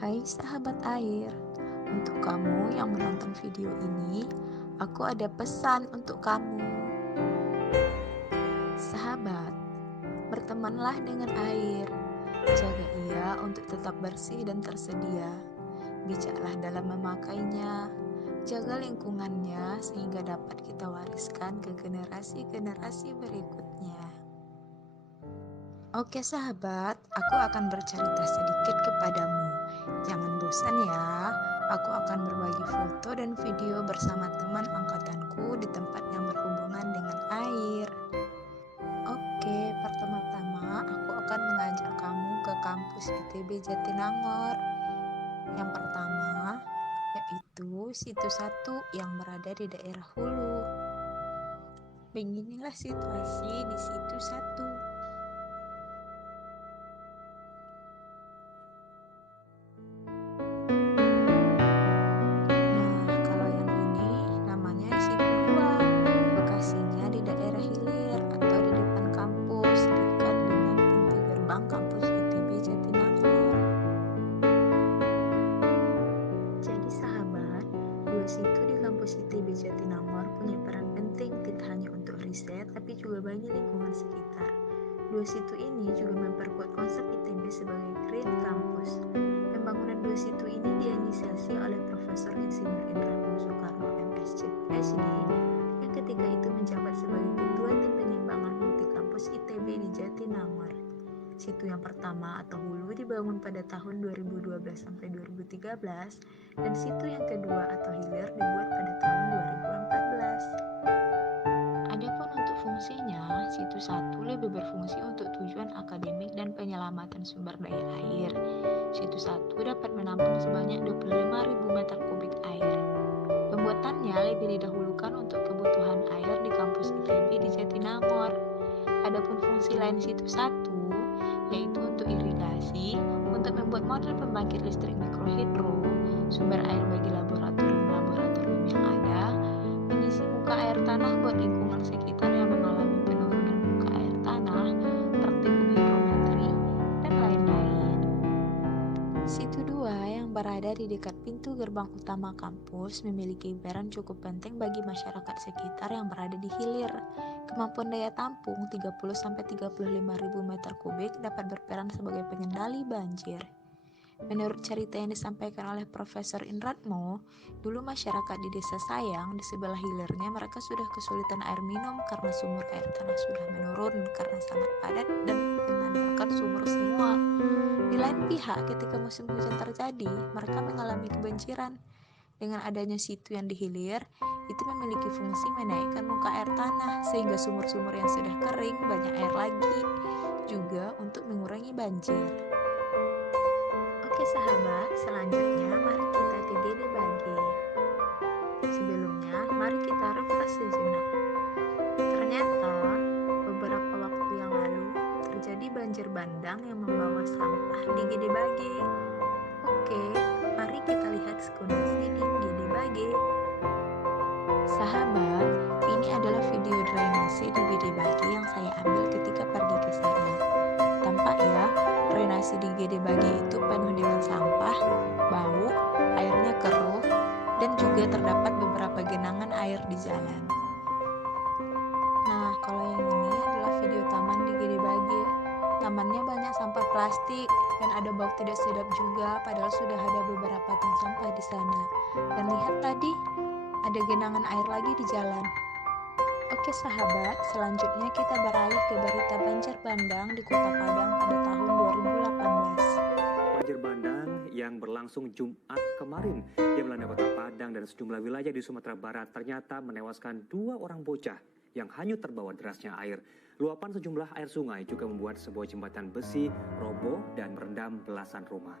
Hai sahabat air, untuk kamu yang menonton video ini, aku ada pesan untuk kamu. Sahabat, bertemanlah dengan air. Jaga ia untuk tetap bersih dan tersedia. Bijaklah dalam memakainya. Jaga lingkungannya sehingga dapat kita wariskan ke generasi-generasi berikutnya. Oke sahabat, aku akan bercerita sedikit kepadamu. Jangan bosan ya, aku akan berbagi foto dan video bersama teman angkatanku di tempat yang berhubungan dengan air. Oke, pertama-tama aku akan mengajak kamu ke kampus ITB Jatinangor. Yang pertama, yaitu Situ 1 yang berada di daerah Hulu. Beginilah situasi di Situ 1. Nah, kalau yang ini namanya Situ 2. Lokasinya di daerah hilir atau di depan kampus, dekat dengan pintu gerbang kampus ITB Jatinangor. Jadi sahabat, dua situ di kampus ITB Jatinangor punya peran penting tidak hanya untuk riset, tapi juga bagi lingkungan sekitar. Dua situ ini juga memperkuat konsep ITB sebagai Green Campus. Pembangunan dua situ ini diinisiasi oleh Profesor Insinyur Indrato Soekarno MSc PhD yang ketika itu menjabat sebagai Ketua Tim Pengembangan Multikampus ITB di Jatinangor. Situ yang pertama atau Hulu dibangun pada tahun 2012 sampai 2013 dan situ yang kedua atau Hilir dibuat pada tahun 2014. Adapun untuk fungsinya, Situ 1 lebih berfungsi untuk tujuan akademik dan penyelamatan sumber daya air. Situ 1 dapat menampung sebanyak 25.000 meter kubik air. Pembuatannya lebih didahulukan untuk kebutuhan air di kampus ITB di Jatinangor. Adapun fungsi lain Situ 1 yaitu untuk irigasi, untuk membuat model pembangkit listrik mikrohidro, sumber air bagi laboratorium-laboratorium yang ada, mengisi muka air tanah buat lingkungan sekitar yang mengalami penurunan muka air tanah, praktikum hidrometri, dan lain-lain. Situ 2 yang berada di dekat pintu gerbang utama kampus memiliki peran cukup penting bagi masyarakat sekitar yang berada di hilir. Kemampuan daya tampung 30-35.000 meter kubik dapat berperan sebagai pengendali banjir. Menurut cerita yang disampaikan oleh Profesor Indratmo, dulu masyarakat di Desa Sayang di sebelah hilirnya mereka sudah kesulitan air minum karena sumur air tanah sudah menurun karena sangat padat dan mengandalkan sumur semua. Di lain pihak, ketika musim hujan terjadi, mereka mengalami kebanjiran. Dengan adanya situ yang dihilir, itu memiliki fungsi menaikkan muka air tanah sehingga sumur-sumur yang sudah kering banyak air lagi, juga untuk mengurangi banjir. Oke sahabat, selanjutnya mari kita ke Gede Bage. Sebelumnya, mari kita refresh sejenak. Ternyata, beberapa waktu yang lalu terjadi banjir bandang yang membawa sampah di Gede Bage. Oke, mari kita lihat kondisi di Gede Bage. Sahabat, ini adalah video drainase di Gede Bage yang saya ambil ketika pergi ke sana. Tampak ya, drainase di Gede Bage itu penuh dengan sampah, bau, airnya keruh, dan juga terdapat beberapa genangan air di jalan. Nah, kalau yang ini adalah video taman di Gede Bage. Tamannya banyak sampah plastik dan ada bau tidak sedap juga, padahal sudah ada beberapa tong sampah di sana. Dan lihat tadi, ada genangan air lagi di jalan. Oke sahabat, selanjutnya kita beralih ke berita banjir bandang di Kota Padang pada tahun 2018. Banjir bandang yang berlangsung Jumat kemarin yang melanda Kota Padang dan sejumlah wilayah di Sumatera Barat ternyata menewaskan 2 orang bocah yang hanyut terbawa derasnya air. Luapan sejumlah air sungai juga membuat sebuah jembatan besi roboh dan merendam belasan rumah.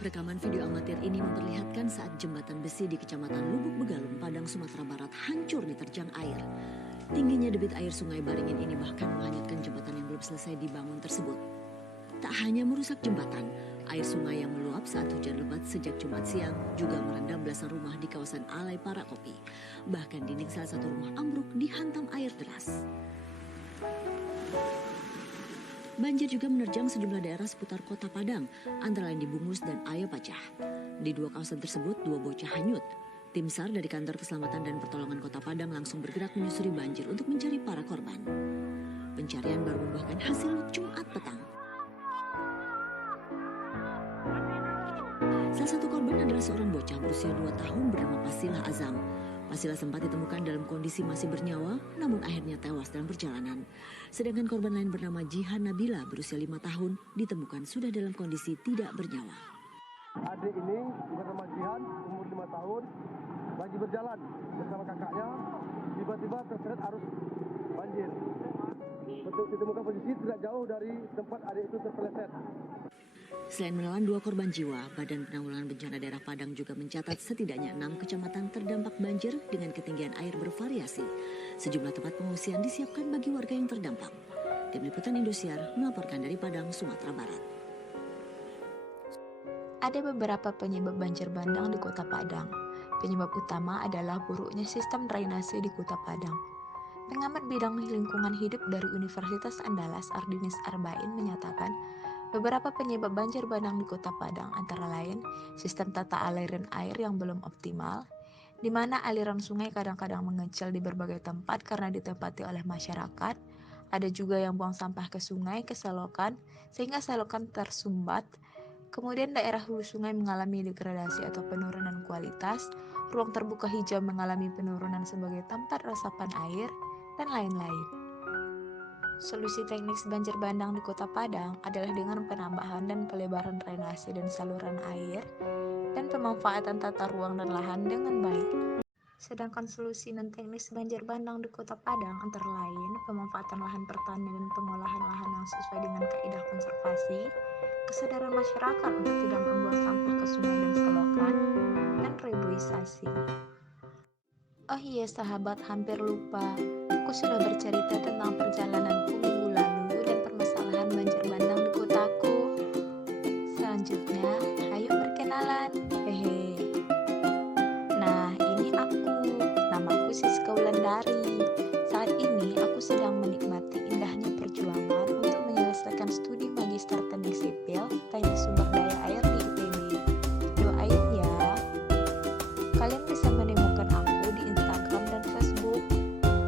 Rekaman video amatir ini memperlihatkan saat jembatan besi di Kecamatan Lubuk Begalung, Padang, Sumatera Barat hancur diterjang air. Tingginya debit air sungai Baringin ini bahkan menghanyutkan jembatan yang belum selesai dibangun tersebut. Tak hanya merusak jembatan, air sungai yang meluap saat hujan lebat sejak Jumat siang juga merendam belasan rumah di kawasan Alai Parakopi. Bahkan dinding salah satu rumah ambruk dihantam air deras. Banjir juga menerjang sejumlah daerah seputar kota Padang, antara lain di Bungus dan Ayo Pacah. Di dua kawasan tersebut, 2 bocah hanyut. Tim SAR dari Kantor Keselamatan dan Pertolongan Kota Padang langsung bergerak menyusuri banjir untuk mencari para korban. Pencarian baru membuahkan hasil Jumat petang. Salah satu korban adalah seorang bocah berusia 2 tahun bernama Pasilah Azam. Pasilah sempat ditemukan dalam kondisi masih bernyawa, namun akhirnya tewas dalam perjalanan. Sedangkan korban lain bernama Jihan Nabila berusia 5 tahun ditemukan sudah dalam kondisi tidak bernyawa. Adik ini bernama Jihan, umur 5 tahun, lagi berjalan bersama kakaknya, tiba-tiba terseret arus banjir. Betul ditemukan posisi tidak jauh dari tempat adik itu terpeleset. Selain menelan 2 korban jiwa, Badan Penanggulangan Bencana Daerah Padang juga mencatat setidaknya 6 kecamatan terdampak banjir dengan ketinggian air bervariasi. Sejumlah tempat pengungsian disiapkan bagi warga yang terdampak. Tim Liputan Indosiar melaporkan dari Padang, Sumatera Barat. Ada beberapa penyebab banjir bandang di Kota Padang. Penyebab utama adalah buruknya sistem drainase di Kota Padang. Pengamat bidang lingkungan hidup dari Universitas Andalas Ardinis Arbain menyatakan beberapa penyebab banjir bandang di Kota Padang antara lain sistem tata aliran air yang belum optimal, di mana aliran sungai kadang-kadang mengecil di berbagai tempat karena ditempati oleh masyarakat. Ada juga yang buang sampah ke sungai, ke selokan, sehingga selokan tersumbat. Kemudian daerah hulu sungai mengalami degradasi atau penurunan kualitas, ruang terbuka hijau mengalami penurunan sebagai tempat resapan air, dan lain-lain. Solusi teknis banjir bandang di Kota Padang adalah dengan penambahan dan pelebaran drainase dan saluran air dan pemanfaatan tata ruang dan lahan dengan baik. Sedangkan solusi non-teknis banjir bandang di Kota Padang antara lain pemanfaatan lahan pertanian dan pengolahan lahan yang sesuai dengan kaidah konservasi, kesadaran masyarakat untuk tidak membuang sampah ke sungai dan selokan, dan reboisasi. Oh iya sahabat, hampir lupa. Aku sudah bercerita tentang perjalananku minggu lalu dan permasalahan banjir bandang di kotaku. Selanjutnya, ayo berkenalan. Hehe. Nah, ini aku. Namaku Siska Wulandari. Saat ini aku sedang menikmati indahnya perjuangan untuk menyelesaikan studi Magister Teknik Sipil Teknik Sumber Daya Air di ITB. Doain ya. Kalian bisa menemukan aku di Instagram dan Facebook.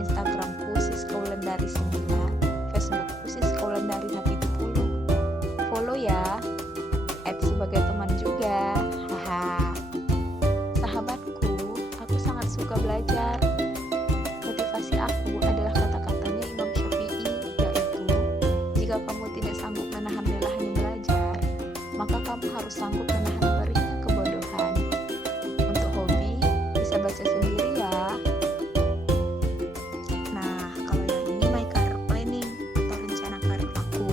Instagramku Siska Wulandari 9, Facebookku Siska Wulandari 10. Follow ya. Add sebagai teman juga. Haha. Sahabatku, aku sangat suka belajar. Motivasi aku adalah kata-katanya Imam Syafi'i, yaitu jika kamu tidak sanggup menahan lelahnya belajar, maka kamu harus sanggup menahan perihnya kebodohan. Untuk hobi, bisa baca sendiri ya. Nah, kalau yang ini my career planning atau rencana karir aku.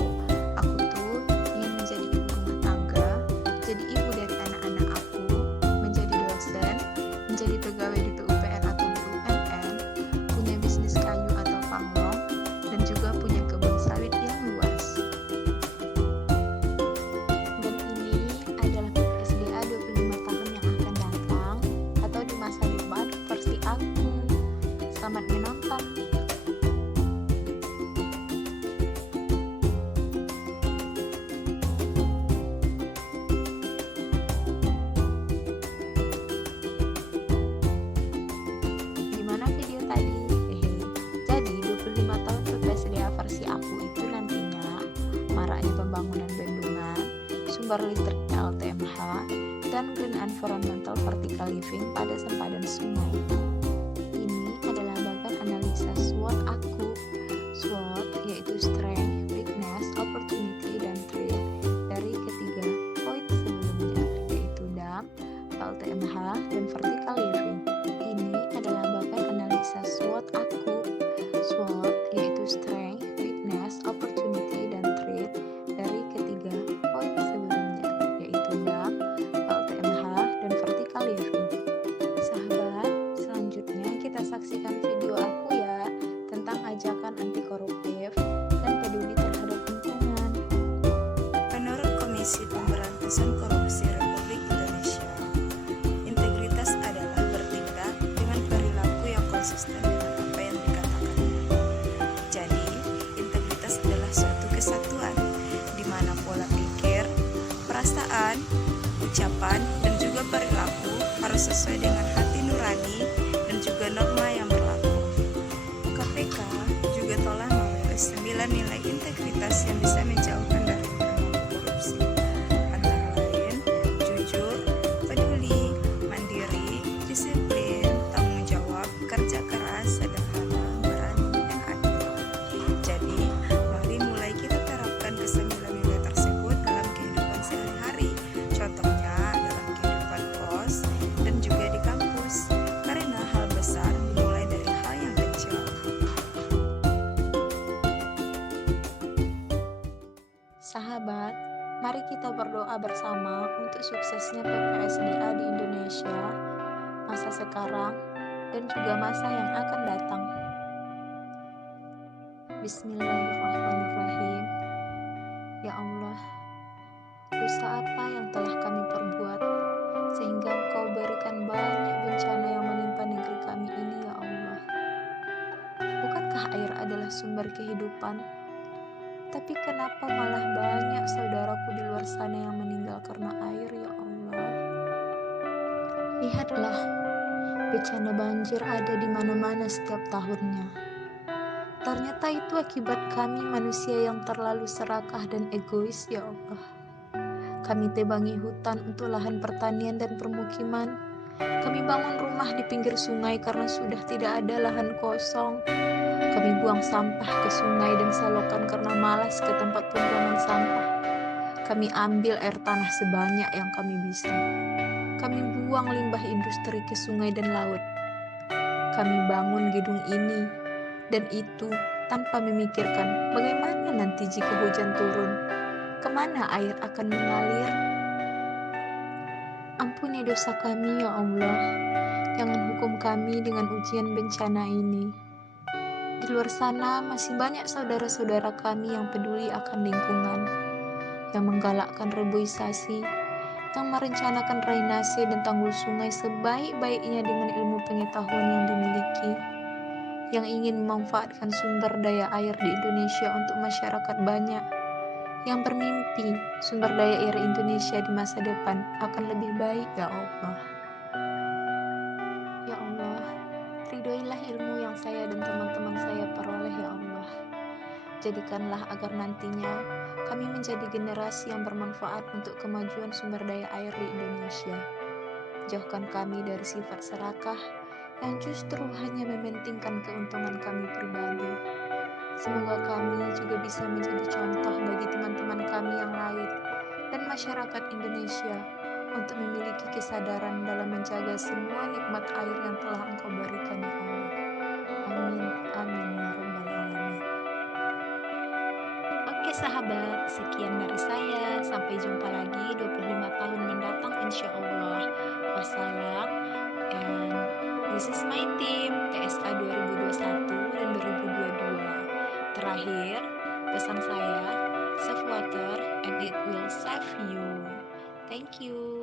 Aku tuh ingin menjadi ibu rumah tangga, jadi ibu dari anak-anak aku, menjadi dosen, menjadi pegawai di PUPR atau BUMN, punya bisnis kayu atau panglong, dan juga punya kebun sawit yang luas. Dan ini adalah PPSDA 25 tahun yang akan datang atau di masa depan versi aku. Selamat menonton. Gimana video tadi? Hehe. Jadi 25 tahun PPSDA versi aku itu nantinya maraknya pembangunan bendungan, sumber listrik LTMH, dan green environmental vertical living pada sempadan sungai. Ini adalah bagian analisa SWOT aku. SWOT yaitu strength, weakness, opportunity, dan threat dari ketiga poin sebelumnya, yaitu DAM, LTMH, dan vertical living. Ini adalah bagian analisa SWOT aku. SWOT yaitu strength, weakness, opportunity, dan threat dari ketiga poin sebelumnya, yaitu DAM, LTMH, dan vertical living. Sahabat, selanjutnya kita saksikan video aku ya tentang ajakan anti koruptif dan peduli terhadap lingkungan. Menurut Komisi Pemberantasan Korupsi Republik Indonesia, integritas adalah bertindak dengan perilaku yang konsisten dengan sesuai dengan hati nurani dan juga norma yang berlaku. KPK juga telah merilis 9 nilai integritas yang bisa menjauhkan dari perilaku korupsi, antara lain jujur, peduli, mandiri, disiplin, tanggung jawab, kerja keras, sederhana, berani, dan adil. Jadi, mari mulai kita terapkan ke-9 nilai tersebut dalam kehidupan sehari-hari. Contohnya dalam kehidupan kos dan juga di kampus, karena hal besar dimulai dari hal yang kecil. Sahabat, mari kita berdoa bersama untuk suksesnya PPSDA di Indonesia, masa sekarang, dan juga masa yang akan datang. Bismillahirrahmanirrahim. Ya Allah, dosa apa yang telah kami perbuat, sehingga Engkau berikan banyak bencana yang menimpa negeri kami ini, ya Allah. Bukankah air adalah sumber kehidupan? Tapi kenapa malah banyak saudaraku di luar sana yang meninggal karena air, ya Allah? Lihatlah, bencana banjir ada di mana-mana setiap tahunnya. Ternyata itu akibat kami manusia yang terlalu serakah dan egois, ya Allah. Kami tebangi hutan untuk lahan pertanian dan permukiman. Kami bangun rumah di pinggir sungai karena sudah tidak ada lahan kosong. Kami buang sampah ke sungai dan selokan karena malas ke tempat pembuangan sampah. Kami ambil air tanah sebanyak yang kami bisa. Kami buang limbah industri ke sungai dan laut. Kami bangun gedung ini dan itu tanpa memikirkan bagaimana nanti jika hujan turun, kemana air akan mengalir. Ampuni dosa kami, ya Allah. Jangan hukum kami dengan ujian bencana ini. Di luar sana masih banyak saudara-saudara kami yang peduli akan lingkungan, yang menggalakkan reboisasi, yang merencanakan drainase dan tanggul sungai sebaik-baiknya dengan ilmu pengetahuan yang dimiliki, yang ingin memanfaatkan sumber daya air di Indonesia untuk masyarakat banyak, yang bermimpi sumber daya air Indonesia di masa depan akan lebih baik, ya Allah. Ya Allah, ridhoilah ilmu yang saya dan teman-teman saya peroleh, ya Allah. Jadikanlah agar nantinya kami menjadi generasi yang bermanfaat untuk kemajuan sumber daya air di Indonesia. Jauhkan kami dari sifat serakah yang justru hanya mementingkan keuntungan kami pribadi. Semoga kami juga bisa menjadi contoh bagi teman-teman kami yang lain dan masyarakat Indonesia untuk memiliki kesadaran dalam menjaga semua nikmat air yang telah Engkau berikan, ya Allah. Amin, amin, ya Rabbal Alamin. Oke sahabat, sekian dari saya. Sampai jumpa lagi 25 tahun mendatang insya Allah. Wassalam, and this is my team TSA 2021 dan 2022. Terakhir, pesan saya, save water and it will save you. Thank you.